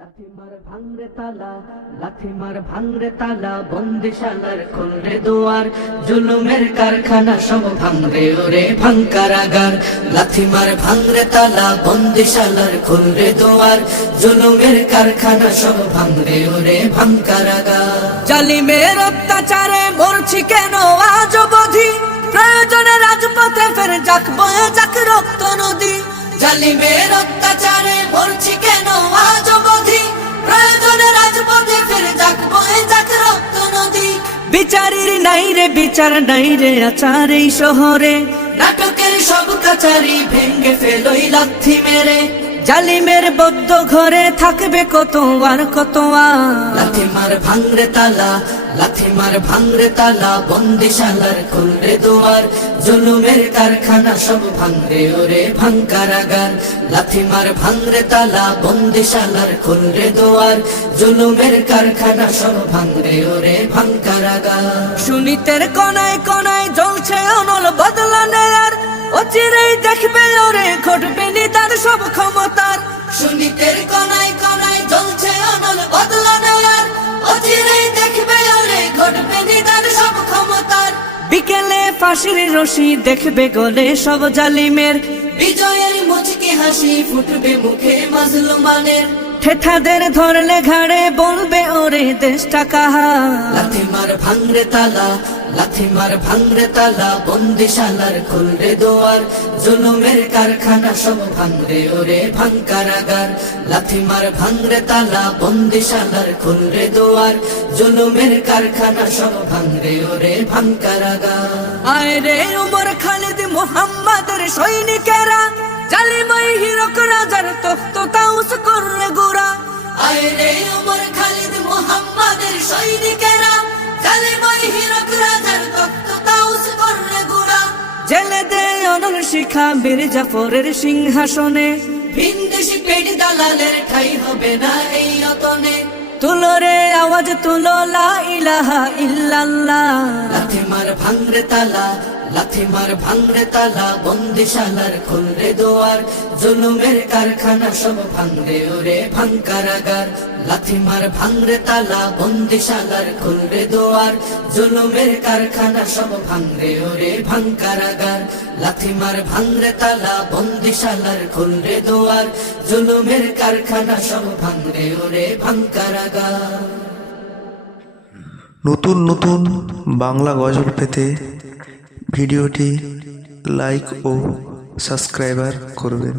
লাথি মার ভাঙরে তালা, লাথি মার ভাঙরে তালা, বন্দিশালার খুলরে দুয়ার, জুলুমের কারখানা সব ভাঙরে ওরে ভাঙকারাগার। লাথি মার ভাঙরে তালা, বন্দিশালার খুলরে দুয়ার, জুলুমের কারখানা সব ভাঙরে ওরে ভাঙকারাগার। জালিমের অত্যাচারে মরছি কেন আজ অবধি, প্রয়োজনে রাজপথে ফের যাক বয়ে যাক রক্ত নদী। জালিমের অত্যাচারে মরছি কেন আজ অবধি, প্রয়োজনে রাজপথে ফের যাক বয়ে যাক রক্ত নদী। বিচারের নাই রে বিচার নাই রে আচার এই শহরে, নাটকের সব কাচারি ভেঙ্গে ফেলোই লাথি মেরে। জালিমের বদ্ধ ঘরে থাকবে কত আর কত আর। লাথি মার ভাঙরে তালা, লাথি মার ভাঙরে তালা, বন্দিশালার খুলরে দুয়ার, জুলুমের কারখানা সব ভাঙরে ওরে ভাঙকারাগার। লাথি মার ভাঙরে তালা, বন্দিশালার খুলরে দুয়ার, জুলুমের কারখানা সব ভাঙরে ওরে ভাঙকারাগার। সুনীতের কোনায় কোনায় জ্বলছে অনল বদলা নেয়ার, অচিরেই দেখবে ওরে ঘটবে নিতার সব ক্ষমতার। সুনীতের কোনায় কোনায় জ্বলছে অনল বদলা নেয়ার, অচিরেই দেখবে ওরে ঘটবে নিতার সব ক্ষমতার। বিকেলে ফাঁসির রশি দেখবে গলে সব জালিমের, বিজয়ের মুচকি হাসি ফুটবে মুখে মাজলুমানের। ঠেঠাদের ধরলে ঘাড়ে বলবে ওরে দেশটা কাহা। লাথি মার ভাঙরে তালা, লাথি মার ভাঙরে তালা, বন্দিশালার খুলরে দুয়ার, জুলুমের কারখানা সব ভাঙরে ওরে ভাঙকারাগার। লাথি মার ভাঙরে তালা, বন্দিশালার খুলরে দুয়ার, জুলুমের কারখানা সব ভাঙরে ওরে ভাঙকারাগার। আয় রে উমর খালিদ মুহাম্মাদের সৈনিকেরা, জালিমাই হীরক রাজার তখ্ত তাউস কররে গোরা। আয় রে উমর খালিদ মুহাম্মাদের সৈনিকেরা, জালিমাই হীরক রাজার তখ্ত তাউস কররে গোরা। জেলে দে অনল শিখা বীর জাফরের সিংহাসনে, ভিনদেশি পেট দালালের ঠাই হবে না এই অতনে। তুলো রে আওয়াজ তুলো লা ইলাহা ইল্লাল্লাহ। লাথি মার ভাঙরে তালা, লাথি মার ভাঙরে তালা, বন্দিশালার খুলরে দুয়ার, জুলুমের কারখানা সব ভাঙরে ওরে ভাঙকারাগার। লাথি মার ভাঙরে তালা, বন্দিশালার খুলরে দুয়ার, জুলুমের কারখানা সব ভাঙরে ওরে ভাঙকারাগার। লাথি মার ভাঙরে তালা, বন্দিশালার খুলরে দুয়ার, জুলুমের কারখানা সব ভাঙরে ওরে ভাঙকারাগার। নতুন নতুন বাংলা গজল পেতে ভিডিওটি লাইক ও সাবস্ক্রাইব করবেন।